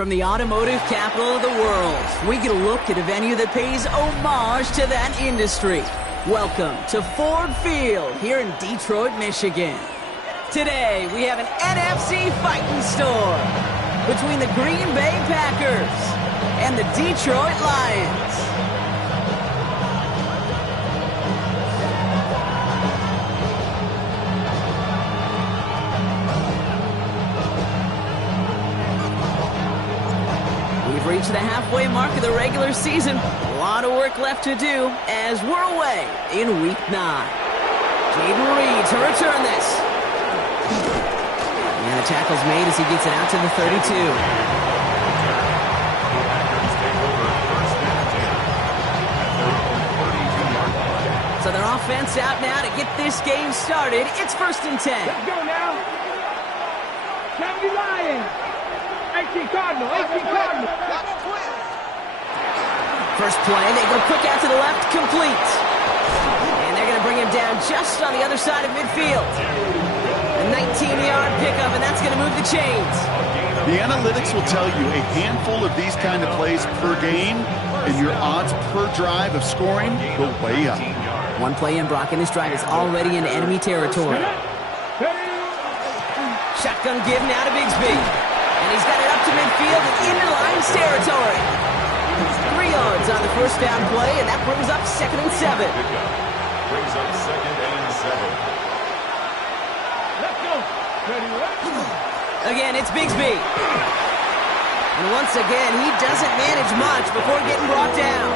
From the automotive capital of the world, we get a look at a venue that pays homage to that industry. Welcome to Ford Field here in Detroit, Michigan. Today, we have an NFC fighting storm between the Green Bay Packers and the Detroit Lions. We've reached the halfway mark of the regular season. A lot of work left to do as we're away in Week 9. Jaden Reed to return this. And the tackle's made as he gets it out to the 32. So their offense out now to get this game started. It's 1st and 10. Let's go now. 70 Lions. 18 Cardinal. 18 Cardinal. First play, they go quick out to the left, complete. And they're going to bring him down just on the other side of midfield. A 19-yard pickup, and that's going to move the chains. The analytics will tell you a handful of these kind of plays per game, and your odds per drive of scoring go way up. One play in, Brock, and this drive is already in enemy territory. Shotgun give now to Bigsby. And he's got it up to midfield and into Lions territory. 3 yards on the first down play, and that brings up 2nd and 7. Brings up 2nd and 7. Let's go. Again, it's Bigsby. And once again, he doesn't manage much before getting brought down.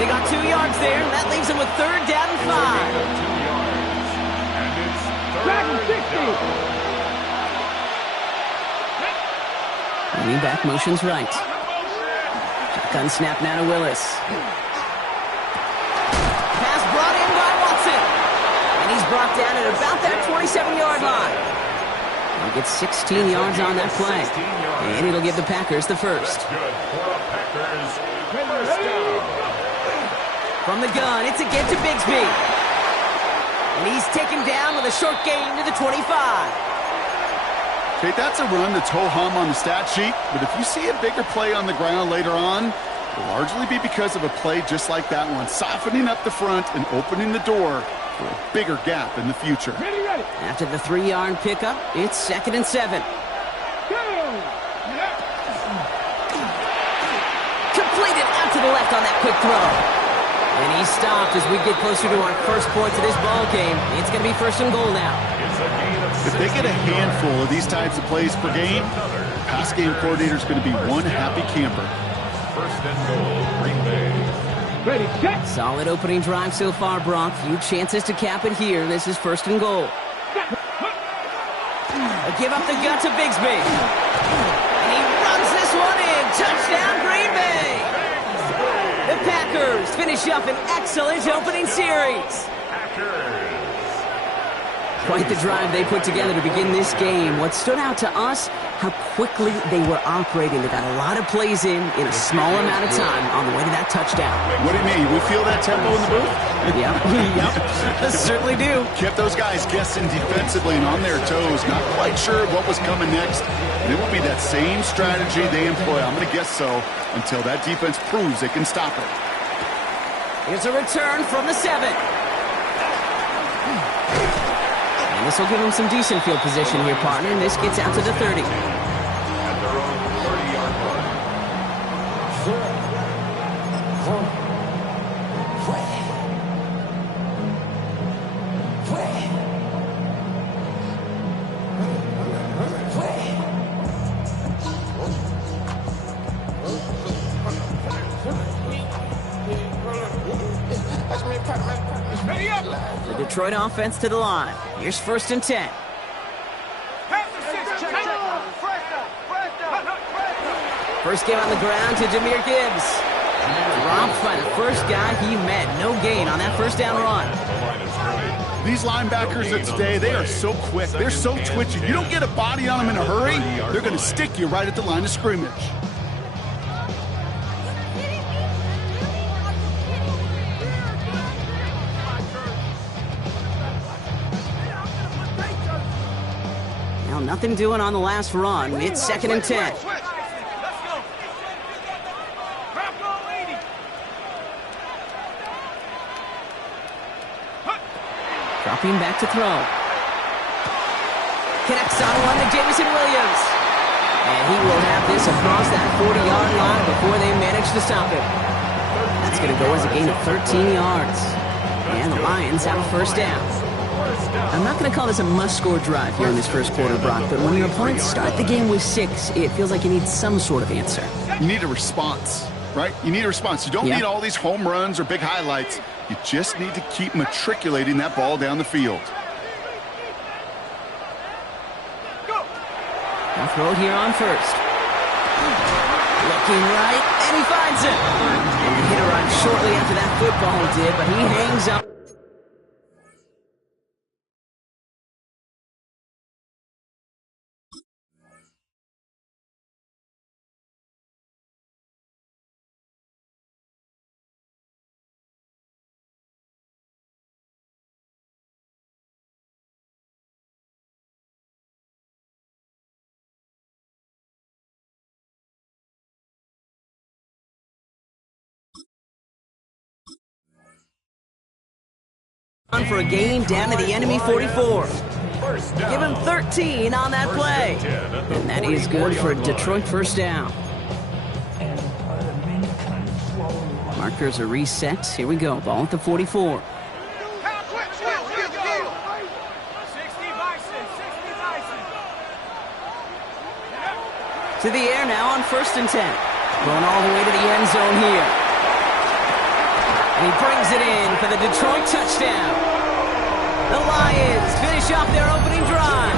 They got 2 yards there, and that leaves them with 3rd down and 5. 2 yards. And it's 3rd down. Lean back, motion's right. Shotgun snap now to Willis. Pass brought in by Watson. And he's brought down at about that 27-yard line. He gets 16 yards on that play. And it'll give the Packers the first. From the gun, it's again to Bigsby. And he's taken down with a short gain to the 25. Okay, that's a run that's ho-hum on the stat sheet, but if you see a bigger play on the ground later on, it'll largely be because of a play just like that one, softening up the front and opening the door for a bigger gap in the future. After the 3-yard pickup, it's 2nd and 7. Completed out to the left on that quick throw. And he stopped as we get closer to our first points of this ball game. It's going to be 1st and goal now. If they get a handful of these types of plays per game, the pass game coordinator is going to be one happy camper. 1st and goal, Green Bay. Ready, set. Solid opening drive so far, Brock. Few chances to cap it here. This is 1st and goal. Give up the gut to Bigsby. And he runs this one in. Touchdown, Green Bay. The Packers finish up an excellent opening series. Quite the drive they put together to begin this game. What stood out to us, how quickly they were operating. They got a lot of plays in a small amount of time on the way to that touchdown. What do you mean? We feel that tempo in the booth? Yep, certainly do. Kept those guys guessing defensively and on their toes, not quite sure what was coming next. And it will be that same strategy they employ, I'm going to guess so, until that defense proves they can stop it. Here's a return from the 7. And this will give them some decent field position here, partner, and this gets out to the 30. At their own 30-yard line. The Detroit offense to the line. Here's 1st and 10. First game on the ground to Jlamar Gibbs. Dropped by the first guy he met. No gain on that first down run. These linebackers of today, they are so quick. They're so twitchy. You don't get a body on them in a hurry, they're going to stick you right at the line of scrimmage. Now nothing doing on the last run. It's 2nd and 10. stepping back to throw. Connects on one to Jamison Williams. And he will have this across that 40-yard line before they manage to stop him. That's going to go as a gain of 13 yards. And the Lions have a first down. I'm not going to call this a must-score drive here in this first quarter, Brock, but when your opponents start the game with 6, it feels like you need some sort of answer. You need a response, right? You need a response. You don't need all these home runs or big highlights. You just need to keep matriculating that ball down the field. They'll throw it here on first. Looking right, and he finds it. And the hit arrived shortly after that football did, but he hangs up. For a gain down to the enemy 44. Give him 13 on that play. And that is good for a Detroit first down. Markers are reset. Here we go. Ball at the 44. To the air now on 1st and 10. Going all the way to the end zone here. And he brings it in for the Detroit touchdown. The Lions finish off their opening drive.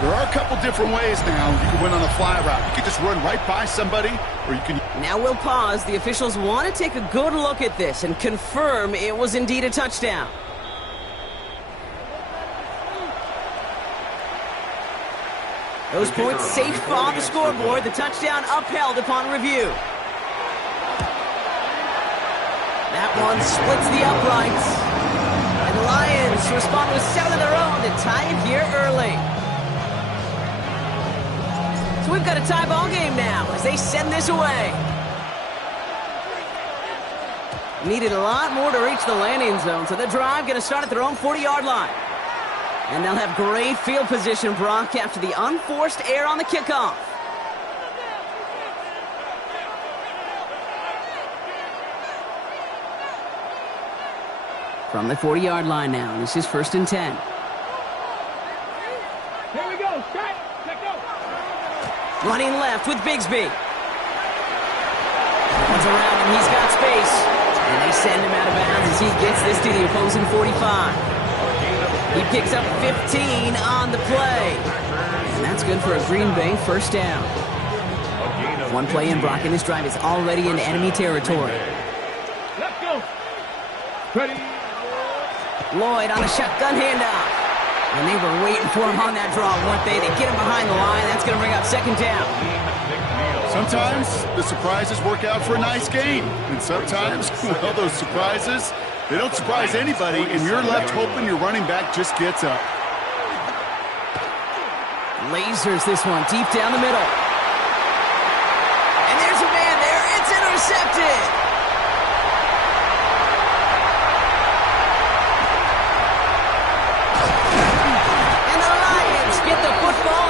There are a couple different ways now. You can win on a fly route. You can just run right by somebody, or you can... Now we'll pause. The officials want to take a good look at this and confirm it was indeed a touchdown. Those points safe on the scoreboard. The touchdown upheld upon review. That one splits the uprights. And the Lions respond with 7 of their own to tie it here early. So we've got a tie ball game now as they send this away. Needed a lot more to reach the landing zone, so the drive going to start at their own 40-yard line. And they'll have great field position, Brock, after the unforced error on the kickoff. From the 40-yard line now, this is 1st and 10. Here we go. Strike. Let go. Running left with Bigsby. One's around him. He's got space. And they send him out of bounds as he gets this to the opposing 45. He picks up 15 on the play. And that's good for a Green Bay first down. One play in, Brock, and this drive is already in enemy territory. Let's go. Ready. Lloyd on a shotgun handoff. And they were waiting for him on that draw, weren't they? They get him behind the line. That's going to bring up 2nd down. Sometimes the surprises work out for a nice game. And sometimes, well, those surprises, they don't surprise anybody, and you're left hoping your running back just gets up. Lasers this one deep down the middle. And there's a man there. It's intercepted.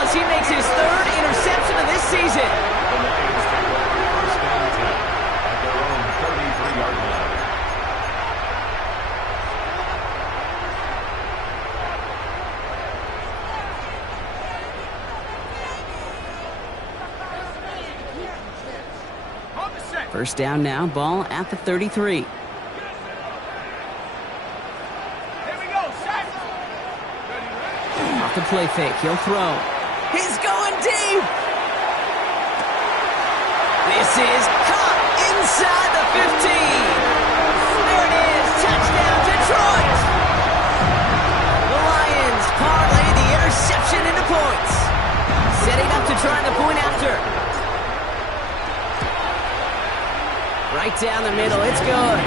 As he makes his 3rd interception of this season. The Lions take over 1st and 10 at their own 33-yard line. First down now, ball at the 33. Off the play fake, he'll throw. He's going deep! This is caught inside the 15. There it is, touchdown Detroit! The Lions parlay the interception into points. Setting up to try the point after. Right down the middle, it's good.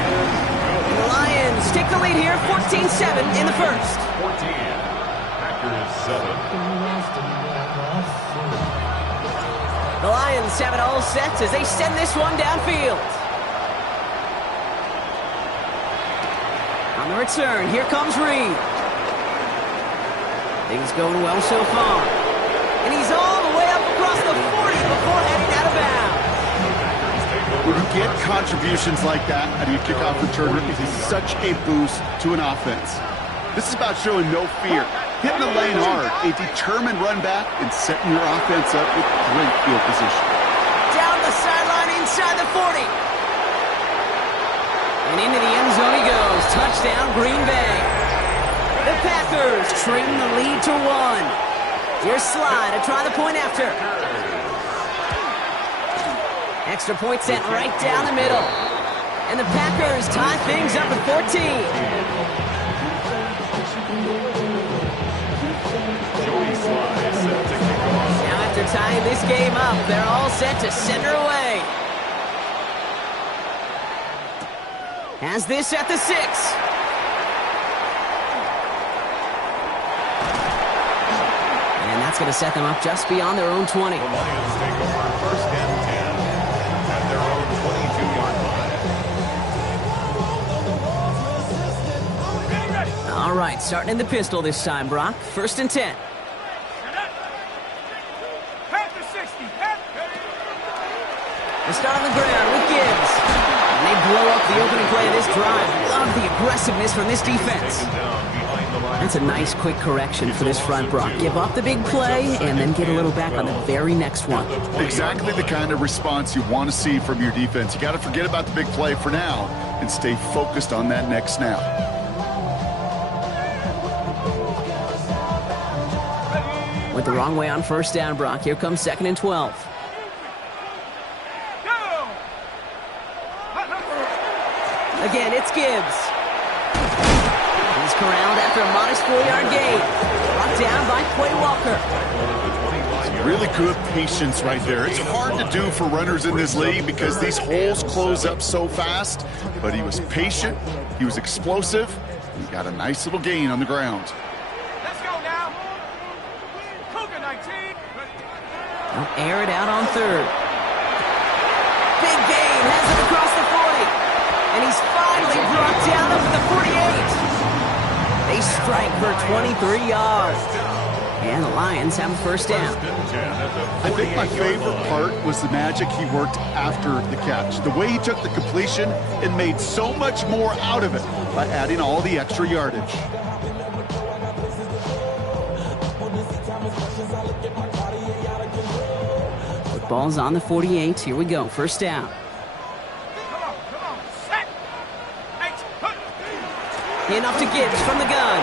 The Lions take the lead here, 14-7 in the first. 14. 7. The Lions have it all set as they send this one downfield. On the return, here comes Reed. Things going well so far. And he's all the way up across the 40 before heading out of bounds. When you get contributions like that out of your kickoff returner, it is such a boost to an offense. This is about showing no fear, hitting the lane hard, a determined run back, and setting your offense up with great field position. Down the sideline inside the 40. And into the end zone he goes. Touchdown, Green Bay. The Packers trim the lead to 1. Here's Sly to try the point after. Extra point sent right down the middle. And the Packers tie things up at 14. Now after tying this game up, they're all set to send her away. Has this at the 6. And that's going to set them up just beyond their own 20. The Lions take over first and 10 at their own 22-yard line. All right, starting in the pistol this time, Brock. First and 10. They start on the ground with Gibbs. And they blow up the opening play of this drive. Love the aggressiveness from this defense. That's a nice, quick correction for this front, Brock. Give up the big play and then get a little back on the very next one. Exactly the kind of response you want to see from your defense. You got to forget about the big play for now and stay focused on that next snap. Went the wrong way on first down, Brock. Here comes 2nd and 12. Again, it's Gibbs. He's corralled after a modest 4-yard gain. Brought down by Quay Walker. Really good patience right there. It's hard to do for runners in this league because these holes close up so fast. But he was patient, he was explosive, and he got a nice little gain on the ground. Let's go now. Cougar 19. They'll air it out on 3rd. Big gain, has it across the 40. And he's finally brought down up at the 48. They strike for 23 yards. And the Lions have a first down. I think my favorite part was the magic he worked after the catch. The way he took the completion and made so much more out of it by adding all the extra yardage. The ball's on the 48. Here we go. First down. Enough to Gibbs from the gun.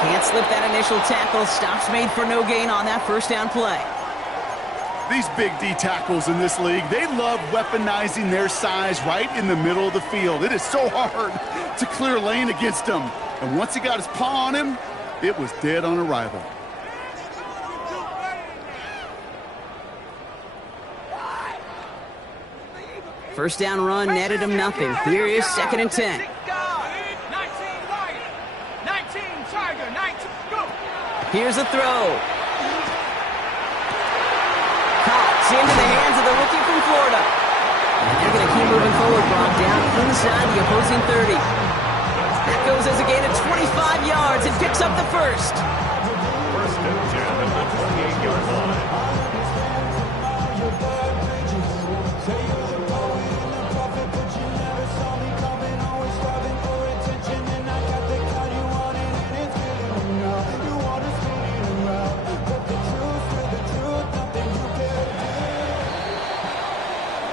Can't slip that initial tackle. Stops made for no gain on that first down play. These big D tackles in this league, they love weaponizing their size right in the middle of the field. It is so hard to clear lane against them. And once he got his paw on him, it was dead on arrival. First down run netted him nothing. Here is 2nd and 10. Here's a throw. Caught into the hands of the rookie from Florida. And they're going to keep moving forward, Brock, down inside the opposing 30. That goes as a gain of 25 yards and picks up the first. First and 10 at the 28-yard line.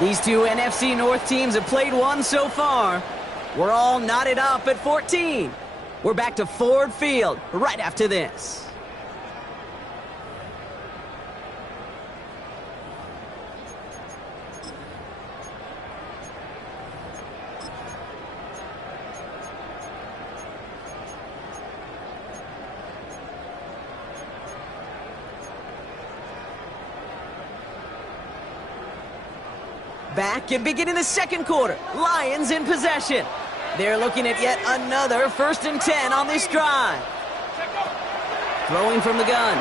These two NFC North teams have played one so far. We're all knotted up at 14. We're back to Ford Field right after this. Back and beginning the second quarter. Lions in possession. They're looking at yet another 1st and 10 on this drive. Throwing from the gun.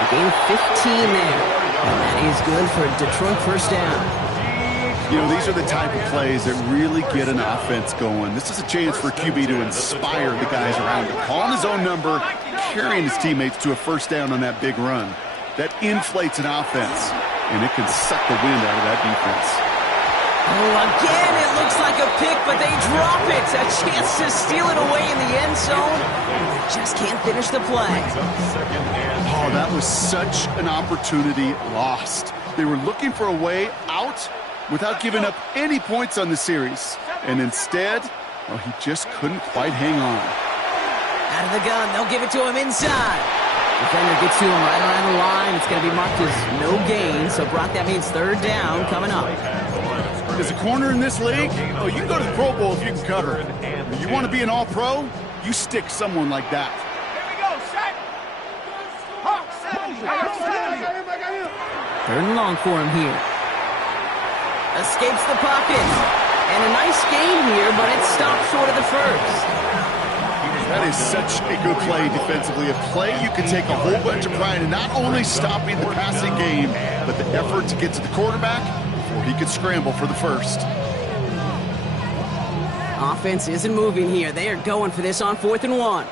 A gain of 15 there. And that is good for a Detroit first down. You know, these are the type of plays that really get an offense going. This is a chance for QB to inspire the guys around him. Calling his own number, carrying his teammates to a first down on that big run. That inflates an offense, and it can suck the wind out of that defense. Oh, again, it looks like a pick, but they drop it. A chance to steal it away in the end zone. They just can't finish the play. Oh, that was such an opportunity lost. They were looking for a way out without giving up any points on the series. And instead, well, he just couldn't quite hang on. Out of the gun, they'll give it to him inside. Defender gets to him right around the line. It's going to be marked as no gain. So, Brock, that means third down coming up. As a corner in this league, oh, you can go to the Pro Bowl if you can cover. If you want to be an all-pro, you stick someone like that. Third and long for him here. Escapes the pocket. And a nice gain here, but it stopped short of the first. That is such a good play defensively. A play you can take a whole bunch of pride in, not only stopping the passing game, but the effort to get to the quarterback before he could scramble for the first. Offense isn't moving here. They are going for this on 4th and 1.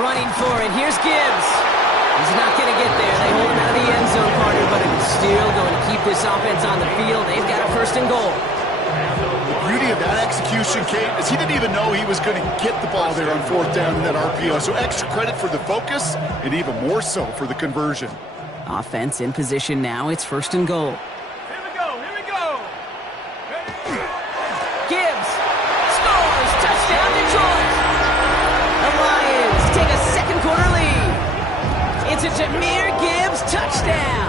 Running for it. Here's Gibbs. He's not going to get there. They hold him out of the end zone, partner, but it is still going to keep this offense on the field. They've got a 1st and goal. The beauty of that execution, Kate, is he didn't even know he was going to get the ball there on 4th down in that RPO. So extra credit for the focus and even more so for the conversion. Offense in position now. It's 1st and goal. Here we go. Gibbs scores. Touchdown, Detroit. The Lions take a second quarter lead. It's a Jlamar Gibbs touchdown.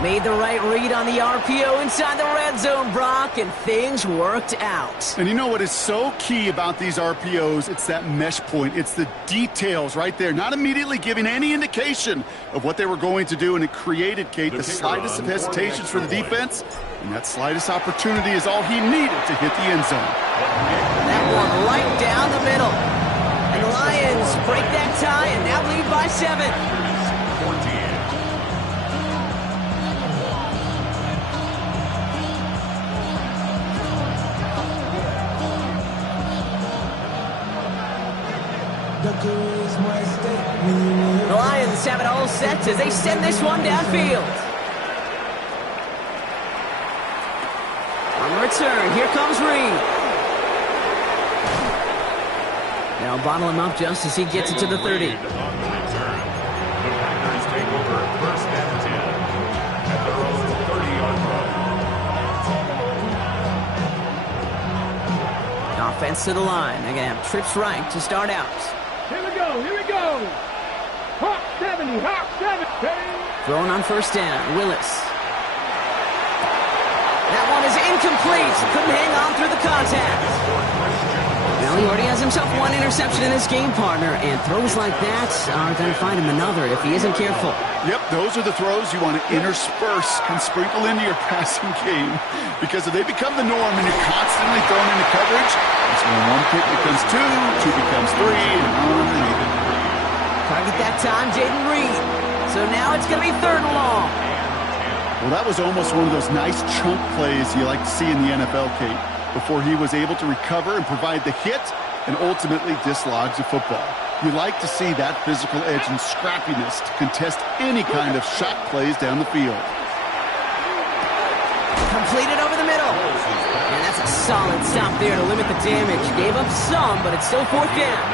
Made the right read on the RPO inside the red zone, Brock, and things worked out. And you know what is so key about these RPOs? It's that mesh point. It's the details right there, not immediately giving any indication of what they were going to do, and it created, Kate, the slightest of hesitations for the defense, and that slightest opportunity is all he needed to hit the end zone. That one right down the middle. And the Lions break that tie and now lead by 7. The Lions have it all set as they send this one downfield. On the return, here comes Reed. They'll bottle him up just as he gets it to the 30. On the return, the Packers take over 1st and 10 at their own 30-yard line. Offense to the line. They're going to have trips right to start out. Here we go. Hawk 70. Throwing on 1st down, Willis. That one is incomplete. Couldn't hang on through the contact. Well, he already has himself one interception in this game, partner, and throws like that are going to find him another if he isn't careful. Yep, those are the throws you want to intersperse and sprinkle into your passing game, because if they become the norm and you're constantly thrown into coverage, that's when one pick becomes 2 becomes 3, and on and on. Target that time, Jaden Reed. So now it's going to be 3rd and long. Well, that was almost one of those nice chunk plays you like to see in the NFL, Kate, before he was able to recover and provide the hit and ultimately dislodge the football. You like to see that physical edge and scrappiness to contest any kind of shot plays down the field. Completed over the middle. And that's a solid stop there to limit the damage. Gave up some, but it's still 4th down.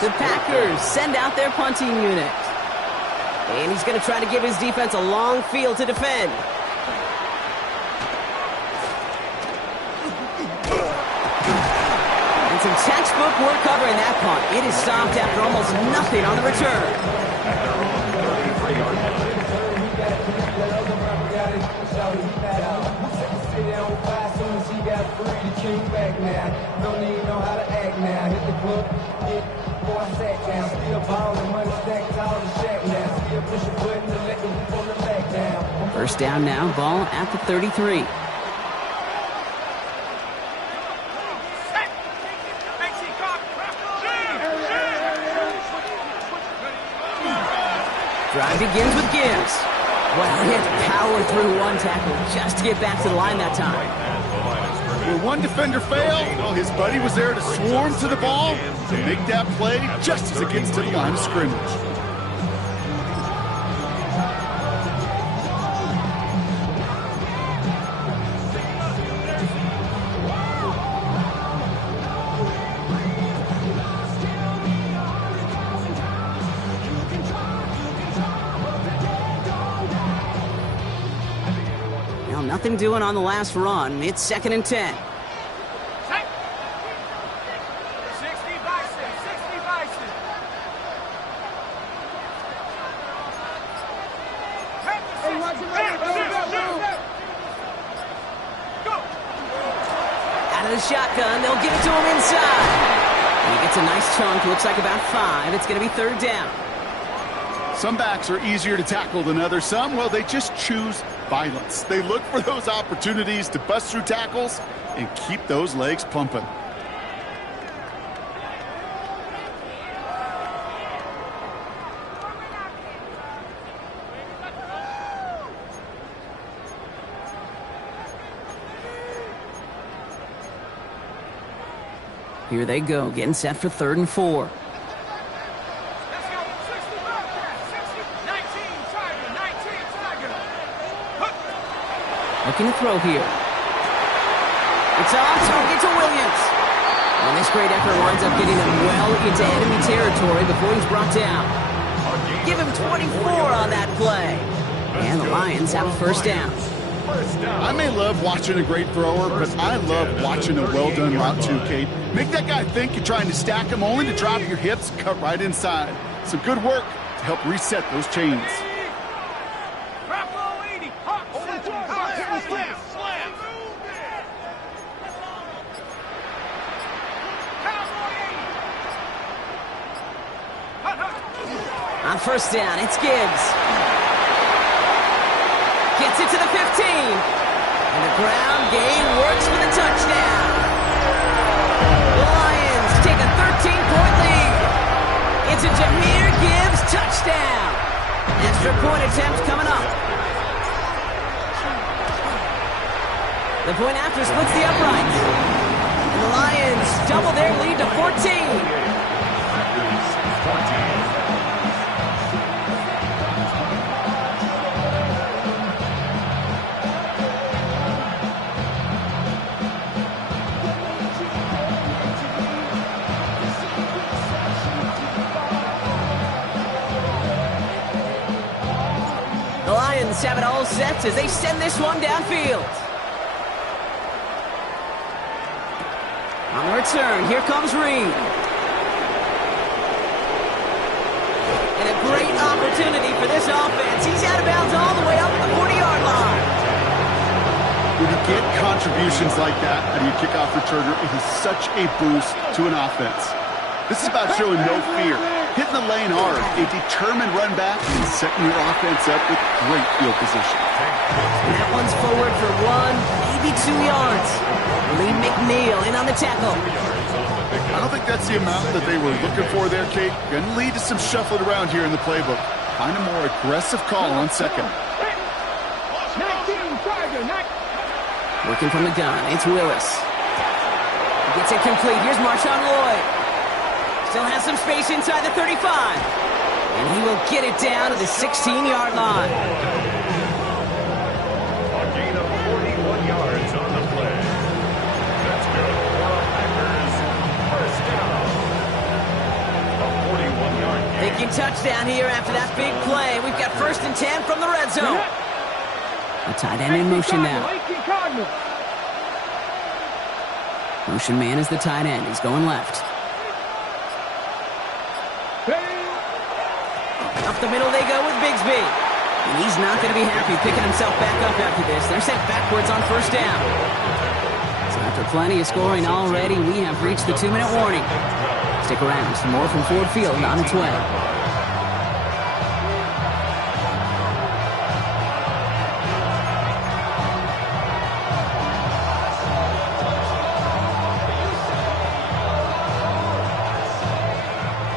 The Packers send out their punting unit. And he's going to try to give his defense a long field to defend. And some textbook work covering that punt. It is stopped after almost nothing on the return. First down now, ball at the 33. Drive begins with Gibbs. Well, he had to power through one tackle just to get back to the line that time. Will one defender fail? Well, his buddy was there to swarm to the ball to make that play just as it gets to the line of scrimmage. Nothing doing on the last run. It's 2nd and 10. Out of the shotgun, they'll give it to him inside. And he gets a nice chunk, looks like about 5. It's going to be 3rd down. Some backs are easier to tackle than others. Some, well, they just choose violence. They look for those opportunities to bust through tackles and keep those legs pumping. Here they go, getting set for 3rd and 4. Looking to throw here. It's off target to Williams. And this great effort winds up getting him well into enemy territory before he's brought down. Give him 24 on that play. And the Lions have a 1st down. I may love watching a great thrower, but I love watching a well-done route too, Kate. Make that guy think you're trying to stack him only to drop your hips, cut right inside. Some good work to help reset those chains. On 1st down, it's Gibbs. Gets it to the 15. And the ground game works for the touchdown. The Lions take a 13-point lead. It's a Jlamar Gibbs touchdown. Extra point attempt coming up. The point after splits the uprights. And the Lions double their lead to 14. The Lions have it all set as they send this one downfield. On the return, here comes Reed. And a great opportunity for this offense. He's out of bounds all the way up to the 40-yard line. When you get contributions like that out of your kickoff returner, it is such a boost to an offense. This is about showing no fear, hitting the lane hard, a determined run back, and setting your offense up with great field position. And that one's forward for 1, maybe 2 yards. Lee McNeil in on the tackle. I don't think that's the amount that they were looking for there, Kate. Going to lead to some shuffling around here in the playbook. Find a more aggressive call on 2nd. Working from the gun, it's Willis. He gets it complete. Here's Marshawn Lloyd. Still has some space inside the 35. And he will get it down to the 16-yard line. A gain of 41 yards on the play. That's good for the Packers. 1st down. A 41-yard gain. Thinking touchdown here after that big play. We've got 1st and 10 from the red zone. The tight end in motion now. Motion man is the tight end. He's going left. Up the middle they go with Bigsby. And he's not going to be happy picking himself back up after this. They're sent backwards on 1st down. So after plenty of scoring already, we have reached the 2-minute warning. Stick around. Some more from Ford Field on its way.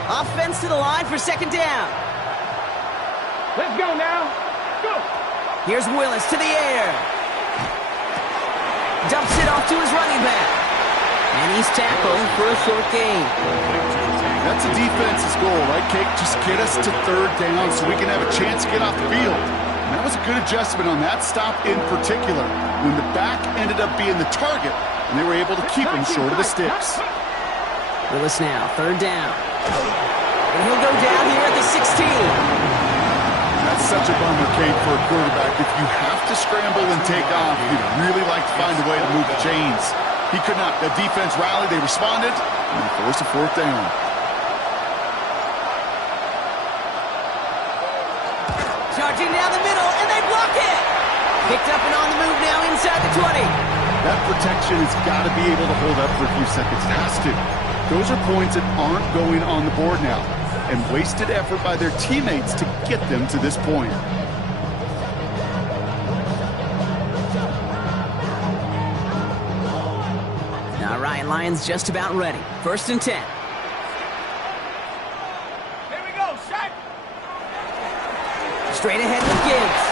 Offense to the line for 2nd down. Let's go now. Go. Here's Willis to the air. Dumps it off to his running back. And he's tackled for a short gain. That's a defense's goal, right, Kate? Just get us to third down so we can have a chance to get off the field. And that was a good adjustment on that stop in particular, when the back ended up being the target, and they were able to keep him short of the sticks. Willis now, third down. And he'll go down here at the 16. That's such a bummer, Kate, for a quarterback. If you have to scramble and take off, you'd really like to find a way to move the chains. He could not. The defense rallied, they responded, and they forced a fourth down. Charging down the middle, and they block it! Picked up and on the move now inside the 20. That protection has got to be able to hold up for a few seconds. It has to. Those are points that aren't going on the board now, and wasted effort by their teammates to get them to this point. All right, Lions just about ready. 1st and 10. Here we go, shot. Straight ahead with Gibbs.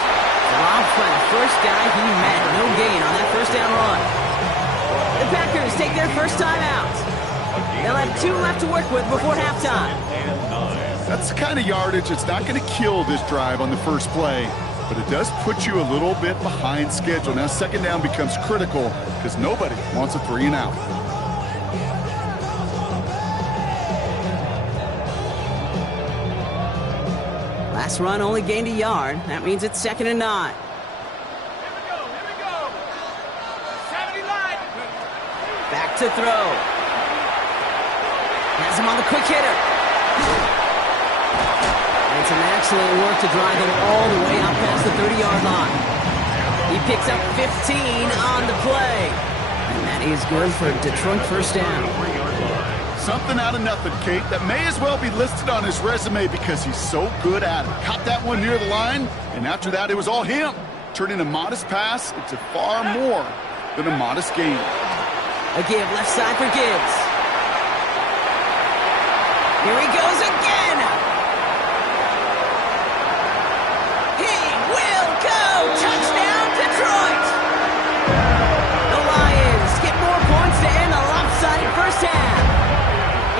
Robbed by the first guy he met. No gain on that first down run. The Packers take their first time out. They'll have 2 left to work with before halftime. That's the kind of yardage that's not going to kill this drive on the first play, but it does put you a little bit behind schedule. Now, 2nd down becomes critical because nobody wants a 3 and out. Last run only gained a yard. That means it's 2nd and 9. Here we go. 70 line. Back to throw. Has him on the quick hitter. And it's an excellent work to drive him all the way out past the 30-yard line. He picks up 15 on the play. And that is good for a Detroit first down. Something out of nothing, Kate, that may as well be listed on his resume because he's so good at it. Caught that one near the line, and after that, it was all him. Turning a modest pass into far more than a modest gain. A give left side for Gibbs. Here he goes again. He will go. Touchdown, Detroit. The Lions get more points to end a lopsided first half.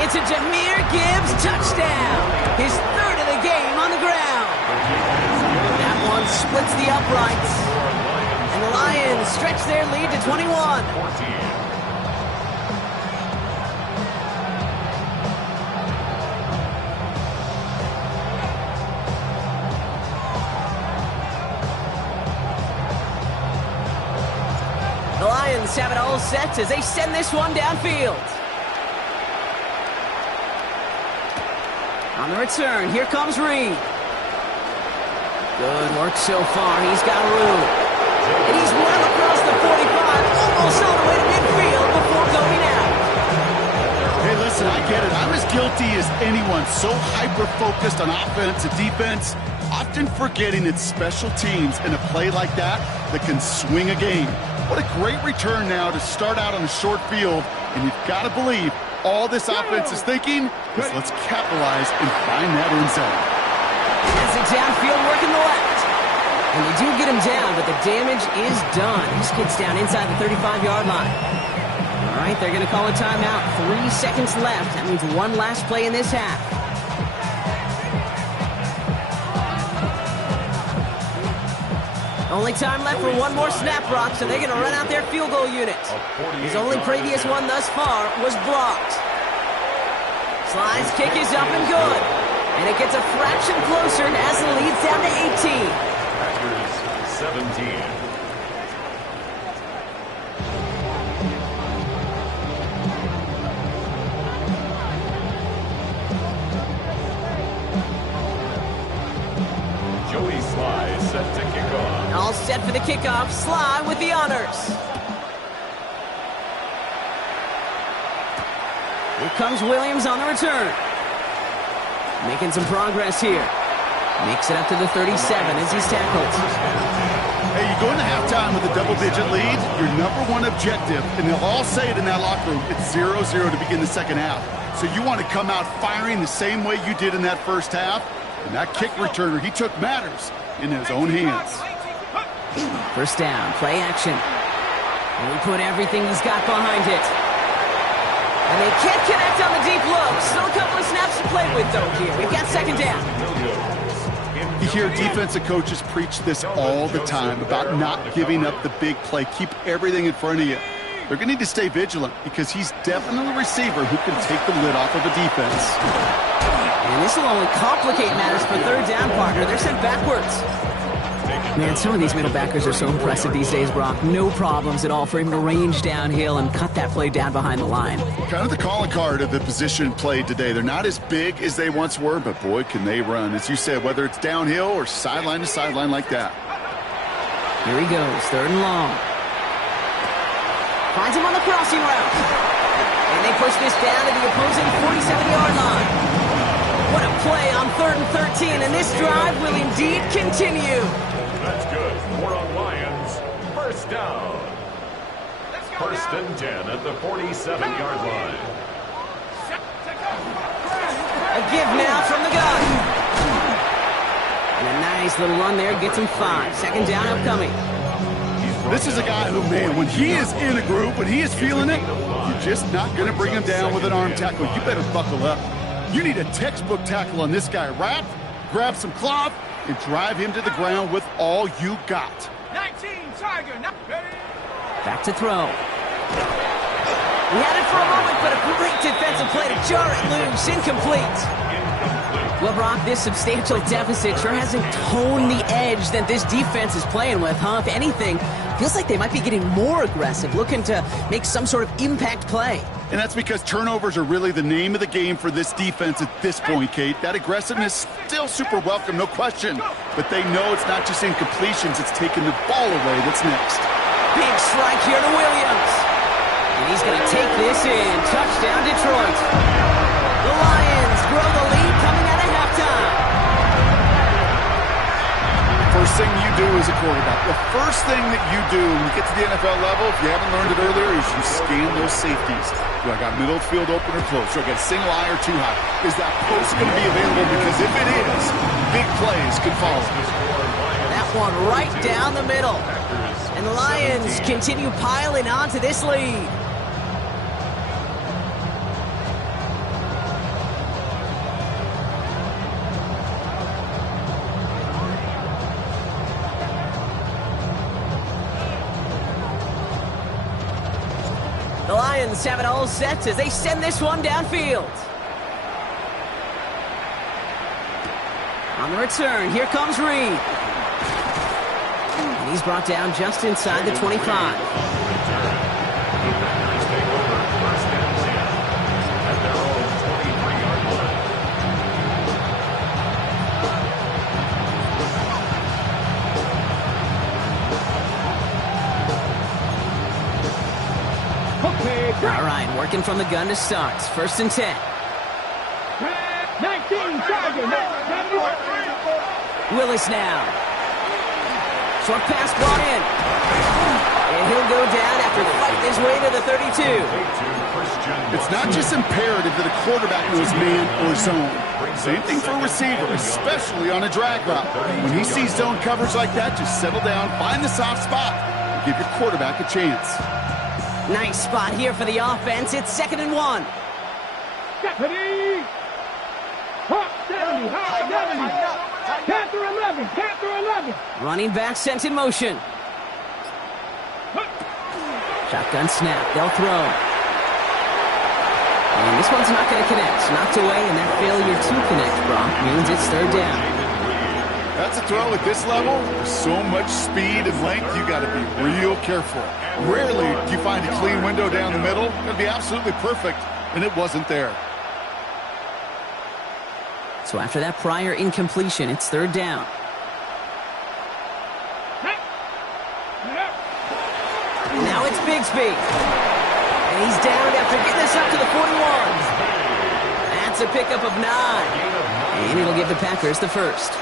It's a Jlamar Gibbs touchdown. His 3rd of the game on the ground. That one splits the uprights. And the Lions stretch their lead to 21. The Lions have it all set as they send this one downfield. On the return, here comes Reed. Good work so far. He's got room. And he's well across the 45, almost all the way to midfield before going out. Hey, listen, I get it. I'm as guilty as anyone. So hyper-focused on offense and defense, often forgetting it's special teams in a play like that can swing a game. What a great return now to start out on a short field, and you've got to believe all this offense is thinking is let's capitalize and find that end zone. Has it downfield working the left. And they do get him down, but the damage is done. He skids down inside the 35-yard line. All right, they're going to call a timeout. 3 seconds left. That means one last play in this half. Only time left for one more snap, Brock, so they're going to run out their field goal unit. His only previous one thus far was blocked. Slide's kick is up and good. And it gets a fraction closer as the lead's down to 18. Packers 17. Set to kick off. All set for the kickoff. Sly with the honors. Here comes Williams on the return. Making some progress here. Makes it up to the 37 as he's tackled. Hey, you go into halftime with a double-digit lead, your number one objective, and they'll all say it in that locker room, it's 0-0 to begin the second half. So you want to come out firing the same way you did in that first half. And that kick returner, he took matters in his own hands. First down, play action. And he put everything he's got behind it. And they can't connect on the deep look. Still a couple of snaps to play with, though, here. We've got second down. You hear defensive coaches preach this all the time about not giving up the big play. Keep everything in front of you. They're going to need to stay vigilant because he's definitely a receiver who can take the lid off of a defense. And this will only complicate matters for third down, partner. They're sent backwards. Man, some of these middle backers are so impressive these days, Brock. No problems at all for him to range downhill and cut that play down behind the line. Kind of the calling card of the position played today. They're not as big as they once were, but boy, can they run. As you said, whether it's downhill or sideline to sideline like that. Here he goes, third and long. Finds him on the crossing route. And they push this down to the opposing 47-yard line. What a play on 3rd and 13, and this drive will indeed continue. That's good. 4 on Lions. First down. First and 10 at the 47-yard line. A give now from the gun. And a nice little run there gets him 5. Second down upcoming. This is a guy who, man, when he is in a group, when he is feeling it, you're just not going to bring him down with an arm tackle. You better buckle up. You need a textbook tackle on this guy. Wrap, grab some cloth, and drive him to the ground with all you got. 19, Tiger. Back to throw. He had it for a moment, but a great defensive play to jar it loose. Incomplete. Well, Brock, this substantial deficit sure hasn't toned the edge that this defense is playing with, huh? If anything, feels like they might be getting more aggressive, looking to make some sort of impact play. And that's because turnovers are really the name of the game for this defense at this point, Kate. That aggressiveness still super welcome, no question. But they know it's not just incompletions, it's taking the ball away that's next. Big strike here to Williams. And he's going to take this in. Touchdown, Detroit. The Lions grow the lead coming out of halftime. First thing you do as a quarterback, the first thing that you do when you get to the NFL level, if you haven't learned it earlier, is you scan those safeties. Do I got middle field open or close? Do I got single eye or too high? Is that post going to be available? Because if it is, big plays could follow. That one right down the middle. And the Lions continue piling on to this lead. The Lions have it all set as they send this one downfield. On the return, here comes Reed. And he's brought down just inside the 25. All right, working from the gun to start. First and 10. 19, Tiger. Willis now. Short pass brought in. And he'll go down after fighting his way to the 32. It's not just imperative that a quarterback knows man or zone. Same thing for a receiver, especially on a drag route. When he sees zone coverage like that, just settle down, find the soft spot, and give your quarterback a chance. Nice spot here for the offense. It's 2nd and 1. Deputy! Hot 70, hot 70. Panther 11, Panther 11. Running back sent in motion. Shotgun snap. They'll throw. And this one's not going to connect. Knocked away, and that failure to connect, Brock, means it's 3rd down. That's a throw at this level. With so much speed and length, you got to be real careful. Rarely do you find a clean window down the middle. It'd be absolutely perfect, and it wasn't there. So after that prior incompletion, it's 3rd down. Now it's Bigsby. And he's down after getting this up to the 41. That's a pickup of 9. And it'll give the Packers the first.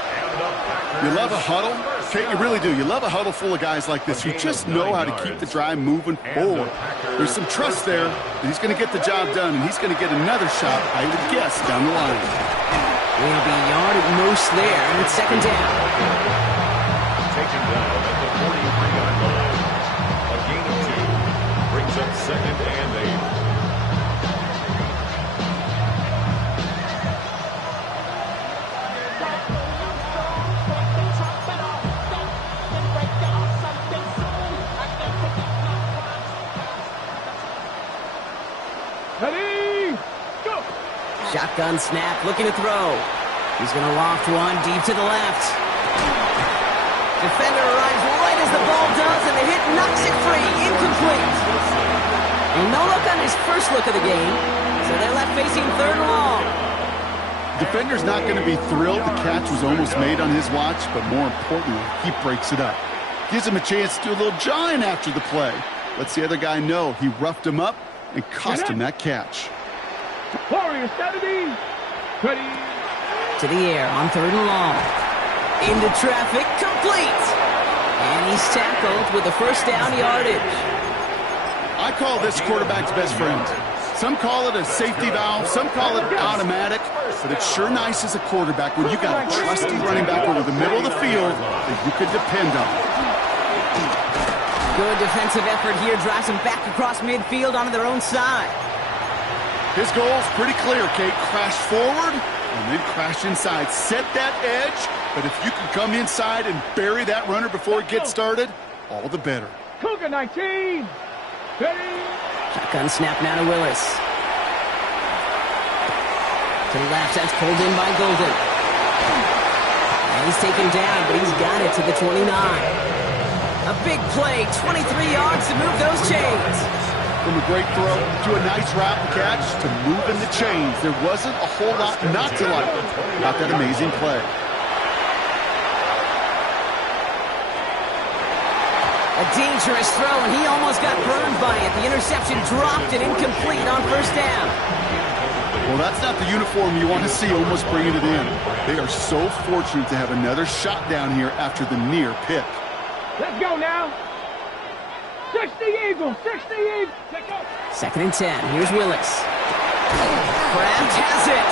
You love a huddle? Kate, you really do. You love a huddle full of guys like this who just know how to keep the drive moving forward. There's some trust there that he's going to get the job done, and he's going to get another shot, I would guess, down the line. Will be a yard at most there, and it's second down. Taken down at the 43-yard line. A gain of 2 brings up second and 8. Ready, go! Shotgun snap, looking to throw. He's going to loft one deep to the left. Defender arrives right as the ball does, and the hit knocks it free. Incomplete. And no look on his first look of the game, so they're left facing third and long. Defender's not going to be thrilled the catch was almost made on his watch, but more importantly, he breaks it up. Gives him a chance to do a little jawing after the play. Lets the other guy know he roughed him up and cost him that catch. Warriors 70. Ready. To the air on third and long. Into traffic, complete. And he's tackled with the first down yardage. I call this quarterback's best friend. Some call it a safety valve, some call it automatic, but it's sure nice as a quarterback when you got a trusty running back over the middle of the field that you can depend on. Good defensive effort here drives them back across midfield onto their own side. His goal is pretty clear, Kate. Crash forward and then crash inside. Set that edge, but if you can come inside and bury that runner before it gets started, all the better. Cougar 19. Ready. Shotgun snap now to Willis. To the left, that's pulled in by Golden. And he's taken down, but he's got it to the 29. A big play, 23 yards to move those chains. From a great throw to a nice route and catch to moving the chains. There wasn't a whole lot not to like about that amazing play. A dangerous throw, and he almost got burned by it. The interception dropped and incomplete on first down. Well, that's not the uniform you want to see almost bringing it in. They are so fortunate to have another shot down here after the near pick. Let's go now. 60 Eagles, 60 Eagles. Let's go. Second and 10. Here's Willis. Kraft has it.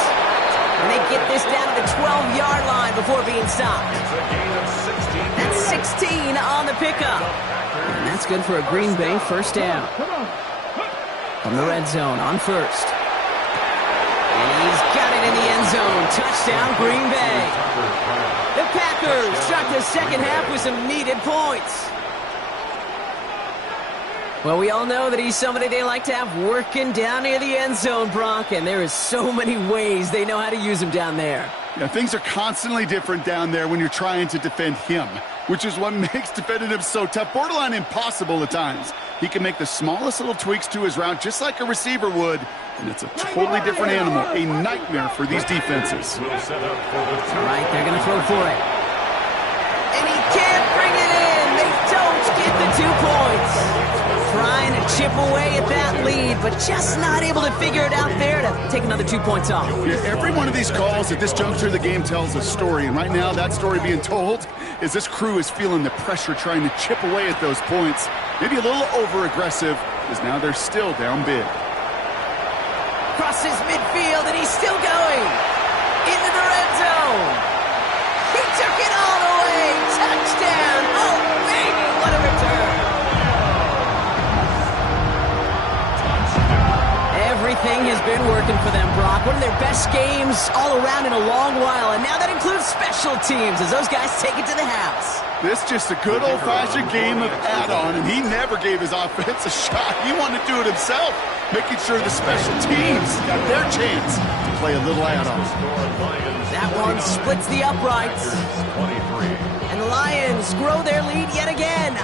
And they get this down to the 12-yard line before being stopped. It's a gain of 16. That's 16 on the pickup. And that's good for a Green Bay first down. Come on. From the red zone on first. And he's got it in the end zone. Touchdown, Green Bay. The Packers start the second half with some needed points. Well, we all know that he's somebody they like to have working down near the end zone, Brock, and there is so many ways they know how to use him down there. Yeah, things are constantly different down there when you're trying to defend him, which is what makes defending him so tough, borderline impossible at times. He can make the smallest little tweaks to his route just like a receiver would, and it's a totally different animal, a nightmare for these defenses. Will set up for the All right, they're going to throw for it. And he can't bring it in. They don't get the 2 points. Trying to chip away at that lead, but just not able to figure it out there to take another 2 points off. Yeah, every one of these calls at this juncture of the game tells a story, and right now that story being told is this crew is feeling the pressure trying to chip away at those points. Maybe a little over-aggressive, because now they're still down big. Crosses midfield, and he's still going. Into the red zone. He took it all the way. Touchdown. Oh, baby, what a return. Everything has been working for them, Brock. One of their best games all around in a long while, and now that includes special teams as those guys take it to the house. This just a good old-fashioned game of add-on, and he never gave his offense a shot. He wanted to do it himself, making sure the special teams got their chance to play a little add-on. That one splits the uprights. 23. And the Lions grow their lead yet again.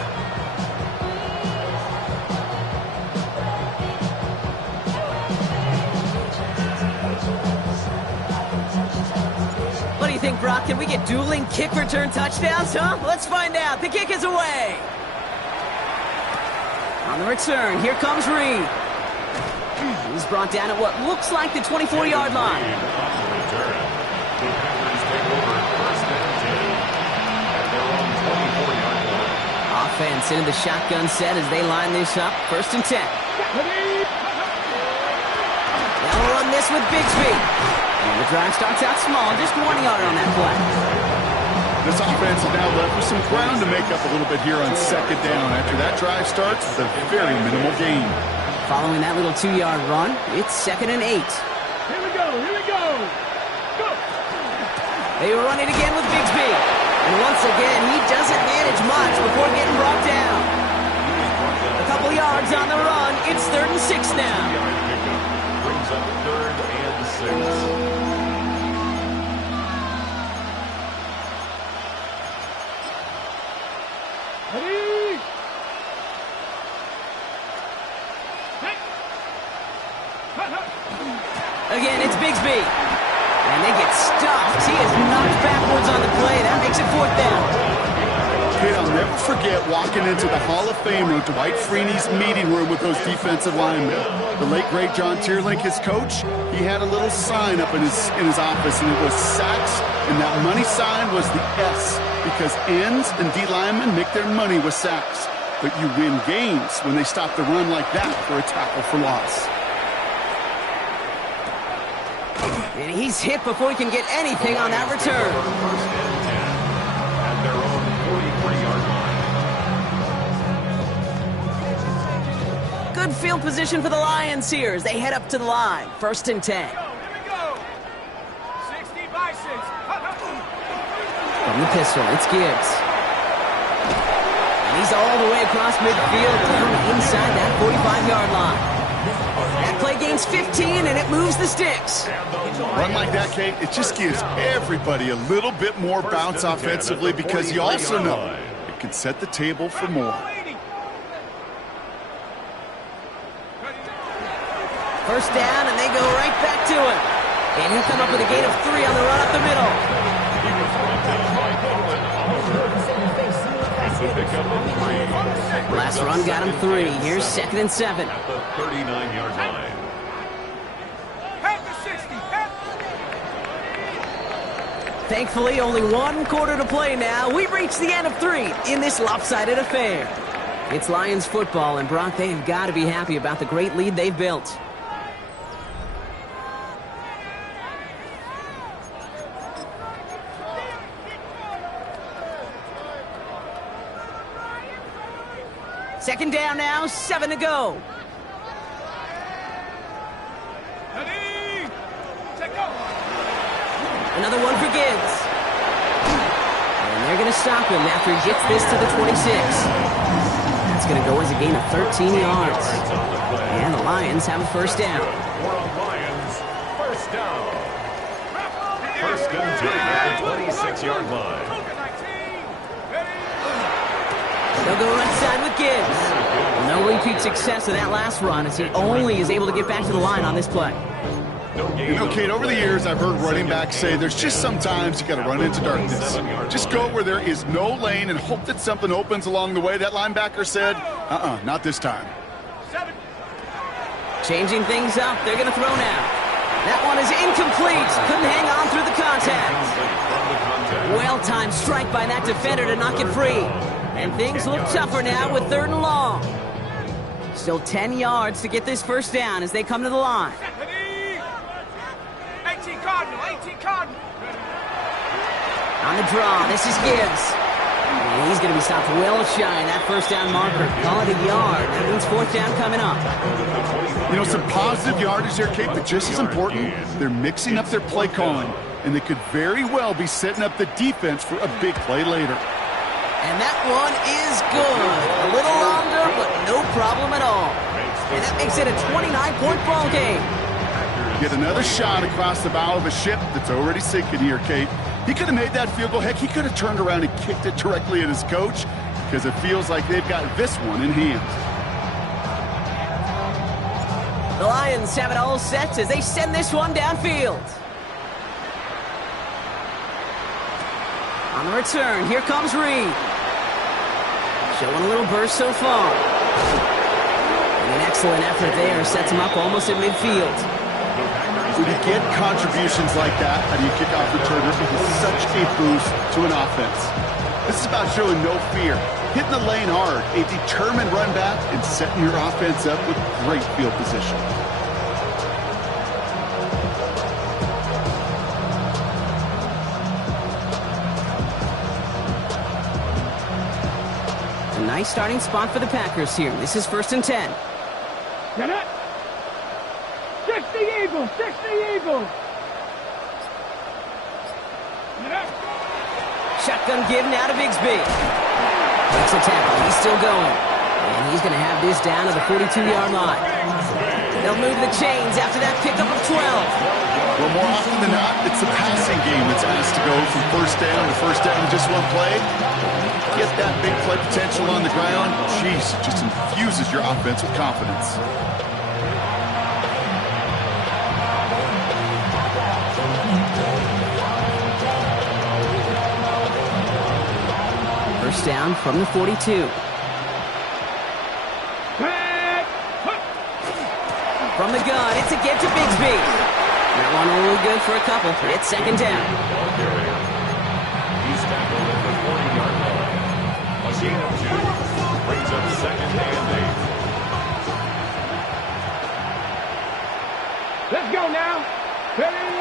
What do you think, Brock? Can we get dueling kick return touchdowns, huh? Let's find out. The kick is away. On the return, here comes Reed. He's brought down at what looks like the 24-yard line. On the return, the Packers take over first and 10 at their own 24-yard line. Offense into the shotgun set as they line this up. First and 10. They'll run this with Bigsby. And the drive starts out small, just 1 yard on that play. This offense is now left with some ground to make up a little bit here on second down. After that drive starts, it's a very minimal gain. Following that little 2-yard run, it's 2nd and 8. Here we go, here we go. Go. They run it again with Bigsby. And once again, he doesn't manage much before getting brought down. A couple yards on the run. It's 3rd and 6 now. Brings up 3rd and 6. Ready? Again, it's Bigsby. And they get stuffed. He is knocked backwards on the play. That makes it 4th down. Kid, I'll never forget walking into the Hall of Famer Dwight Freeney's meeting room with those defensive linemen. The late, great John Tierlink, his coach, he had a little sign up in his office, and it was sacks, and that money sign was the S, because ends and D linemen make their money with sacks. But you win games when they stop the run like that for a tackle for loss. And he's hit before he can get anything on that return. 1st and 10 at their own 43-yard line. Good field position for the Lions here as they head up to the line. 1st and 10. Here we go. 60 by 6. From the pistol, it's Gibbs. And he's all the way across midfield down inside that 45-yard line. That play gains 15, and it moves the sticks. Run like that, Kate, it just gives everybody a little bit more bounce offensively, because you also know it can set the table for more. 1st down, and they go right back to it. And he'll come up with a gain of 3 on the run up the middle. Last run got him 3. Here's 2nd and 7. At the 39-yard line. Head to 60. Thankfully, only 1 quarter to play now. We've reached the end of 3 in this lopsided affair. It's Lions football, and Brock, they have got to be happy about the great lead they've built. Second down now, 7 to go. Ready? Check go. Another one for Gibbs. And they're going to stop him after he gets this to the 26. That's going to go as a gain of 13 yards. And the Lions have a 1st down. For a Lions 1st down. 1st and 10 at the 26-yard line. They'll go right side with Gibbs. No repeat success of that last run as he only is able to get back to the line on this play. You know, Kate, over the years, I've heard running backs say there's just sometimes you got to run into darkness. Just go where there is no lane and hope that something opens along the way. That linebacker said, not this time. Changing things up. They're going to throw now. That one is incomplete. Couldn't hang on through the contact. Well-timed strike by that defender to knock it free. And things look tougher now with 3rd and long. Still 10 yards to get this 1st down as they come to the line. 18 Cardinal, 18 Cardinal. On the draw, this is Gibbs. And he's going to be stopped well shy of that 1st down marker. Call it a yard. That means 4th down coming up. You know, some positive yardage there, Kate, but just as important, they're mixing up their play calling, and they could very well be setting up the defense for a big play later. And that one is good. A little longer, but no problem at all. And that makes it a 29-point ball game. Get another shot across the bow of a ship that's already sinking here, Kate. He could have made that field goal. Heck, he could have turned around and kicked it directly at his coach, because it feels like they've got this one in hand. The Lions have it all set as they send this one downfield. On the return, here comes Reed. Showing a little burst so far. And an excellent effort there sets him up almost at midfield. When you get contributions like that, how do you kick off returner? It is such a boost to an offense. This is about showing no fear, hitting the lane hard, a determined run back, and setting your offense up with great field position. Nice starting spot for the Packers here. This is 1st and 10. Get it. 60 Eagles, 60 Eagles. Get it. Shotgun give now to Bigsby. Makes a tackle. He's still going. And he's going to have this down to the 42-yard line. They'll move the chains after that pickup of 12. Well, more often than not, it's the passing game that's asked to go from first down to first down in just one play. Get that big play potential on the ground. Jeez, it just infuses your offense with confidence. First down from the 42. From the gun, it's a get to Bigsby. That one only good for a couple. It's 2nd down. He's tackled at the 40-yard line. A gain of 2 brings up 2nd and 8. Let's go now. Ready?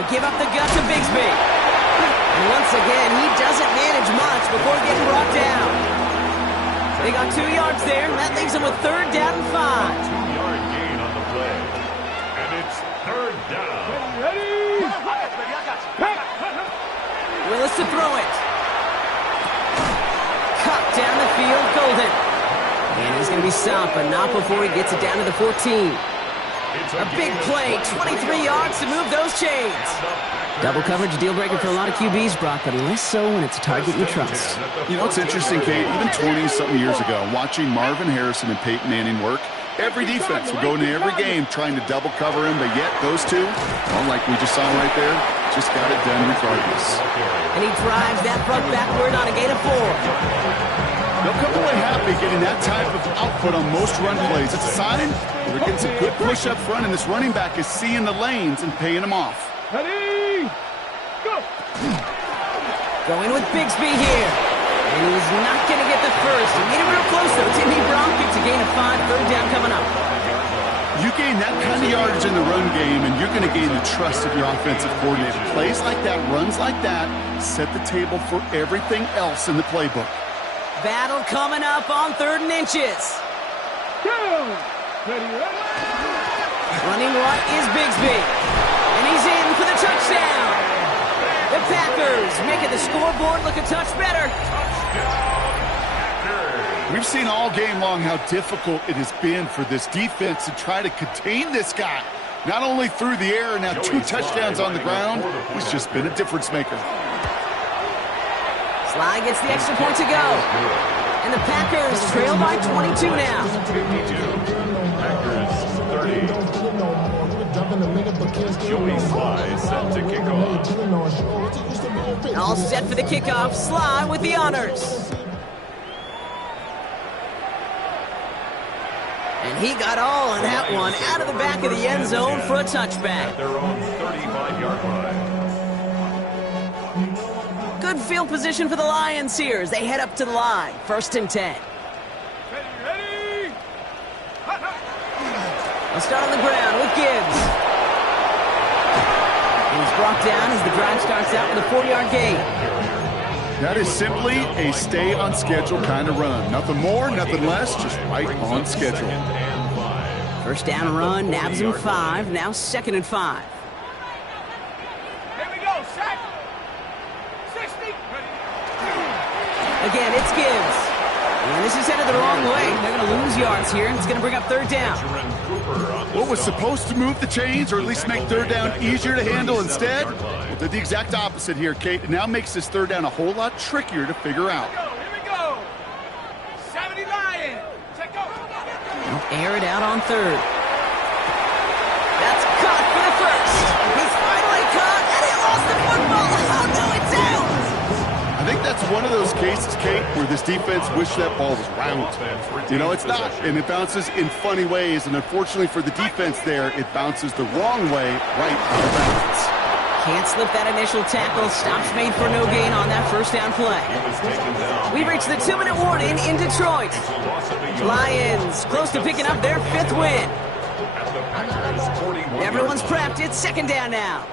A give up the gut to Bigsby. And once again, he doesn't manage much before getting brought down. They got 2 yards there, and that leaves them with 3rd down and 5. 2-yard gain on the play. And it's 3rd down. Ready? Willis to throw it. Cut down the field, Golden. And he's going to be stopped, but not before he gets it down to the 14. A big play, 23 yards to move those chains. Double coverage, a deal breaker for a lot of QBs, Brock, but less so when it's a target you trust. You know, it's interesting, Kate, even 20-something years ago, watching Marvin Harrison and Peyton Manning work, every defense would go into every game trying to double cover him, but yet those two, well, like we just saw right there, just got it done regardless. And he drives that front backward on a gain of 4. They'll come away happy getting that type of output on most run plays. It's a sign they're getting some good push up front, and this running back is seeing the lanes and paying them off. Ready? Go! Going with Bigsby here. And he's not going to get the first. He made it real close, though. Didn't he, Brock? It's a gain of 5, 3rd down coming up. You gain that kind of yardage in the run game, and you're going to gain the trust of your offensive coordinator. Plays like that, runs like that, set the table for everything else in the playbook. Battle coming up on 3rd and inches. Go! Ready, ready? Running right is Bigsby. And he's in for the touchdown. The Packers making the scoreboard look a touch better. We've seen all game long how difficult it has been for this defense to try to contain this guy. Not only through the air, now 2 touchdowns on the ground. He's just been a difference maker. Sly gets the extra point to go. And the Packers trail by 22 now. 52. Packers 30. Joey Sly set to kick off. All set for the kickoff. Sly with the honors. And he got all on that one out of the back of the end zone for a touchback. At their own 35-yard line. Good field position for the Lions here as they head up to the line. 1st and 10. Ready? They'll start on the ground with Gibbs. And he's brought down as the drive starts out with a 40-yard gain. That is simply a stay-on-schedule kind of run. Nothing more, nothing less, just right on schedule. 1st down run, nabs him 5, now 2nd and 5. Here we go, set. 60. Again, it's Gibbs. And this is headed the wrong way. They're going to lose yards here, and it's going to bring up 3rd down. What was supposed to move the chains or at least make 3rd down easier to handle instead? Well, did the exact opposite here, Kate. It now makes this 3rd down a whole lot trickier to figure out. Here we go. 70 Lions. Check go. Air it out on 3rd. That's caught for the first. He's finally caught, and he lost the football. Oh, no, it's out. I think that's one of those cases, Kate, where this defense wished that ball was round. You know, it's not, and it bounces in funny ways, and unfortunately for the defense there, it bounces the wrong way right out of bounds. Can't slip that initial tackle. Stops made for no gain on that 1st down play. We've reached the 2-minute warning in Detroit. Lions close to picking up their 5th win. Everyone's prepped. It's 2nd down now.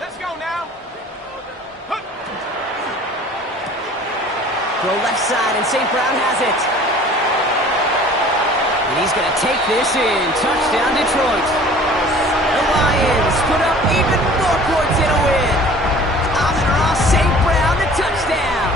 Let's go now. Throw left side, and St. Brown has it. And he's going to take this in. Touchdown, Detroit. The Lions put up even more points in a win. Amon-Ra St. Brown, the touchdown.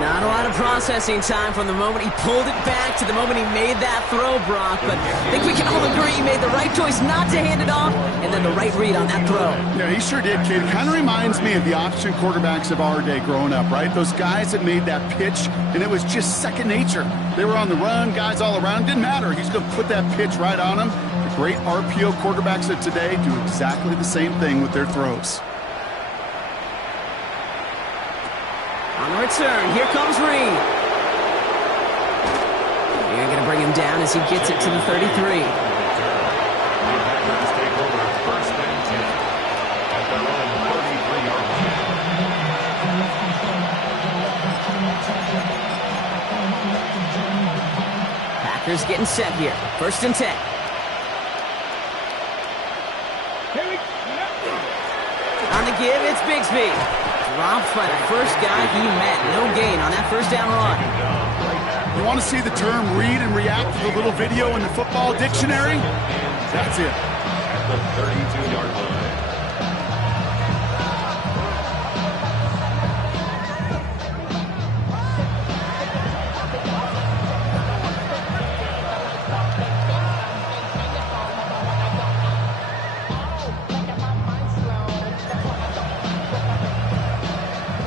Not a lot of processing time from the moment he pulled it back to the moment he made that throw, Brock. But I think we can all agree he made the right choice not to hand it off, and then the right read on that throw. Yeah, he sure did, kid. Kind of reminds me of the option quarterbacks of our day growing up, right? Those guys that made that pitch, and it was just second nature. They were on the run, guys all around. Didn't matter. He's going to put that pitch right on them. The great RPO quarterbacks of today do exactly the same thing with their throws. On the return, here comes Reed. You're going to bring him down as he gets it to the 33. Packers getting set here. 1st and 10. On the give, it's Bigsby. Dropped by the first guy he met. No gain on that first down run. You want to see the term read and react to the little video in the football dictionary? That's it. At the 32-yard line.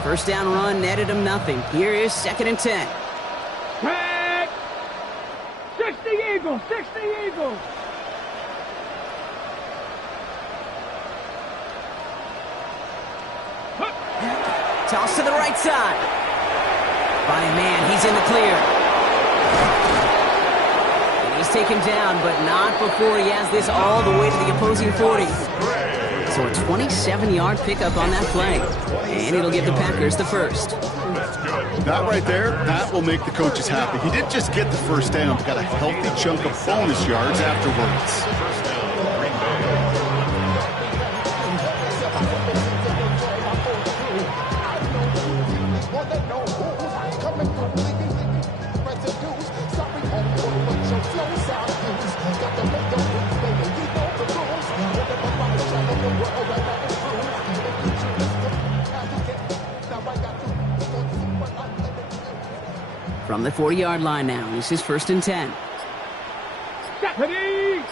First down run netted him nothing. Here is 2nd and 10. Tag! 60 Eagles! 60 Eagles! Toss to the right side. By a man, he's in the clear. And he's taken down, but not before he has this all the way to the opposing 40. So a 27-yard pickup on that play. And it'll give the Packers the first. That right there, that will make the coaches happy. He didn't just get the first down, but got a healthy chunk of bonus yards afterwards. From the 40-yard line now, this is 1st and 10. Ready!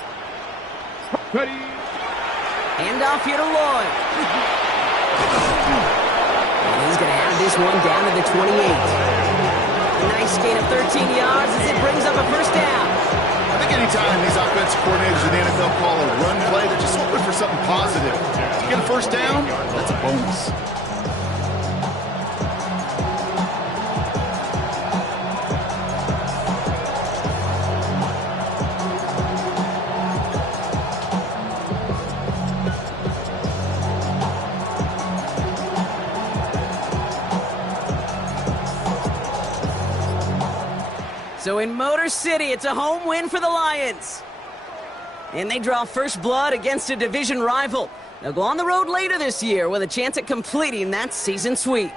Ready! Handoff here to Lloyd. And he's going to have this one down to the 28. A nice gain of 13 yards as it brings up a first down. I think anytime these offensive coordinators in the NFL call a run play, they're just hoping for something positive. To get a first down, that's a bonus. So in Motor City, it's a home win for the Lions. And they draw first blood against a division rival. They'll go on the road later this year with a chance at completing that season sweep.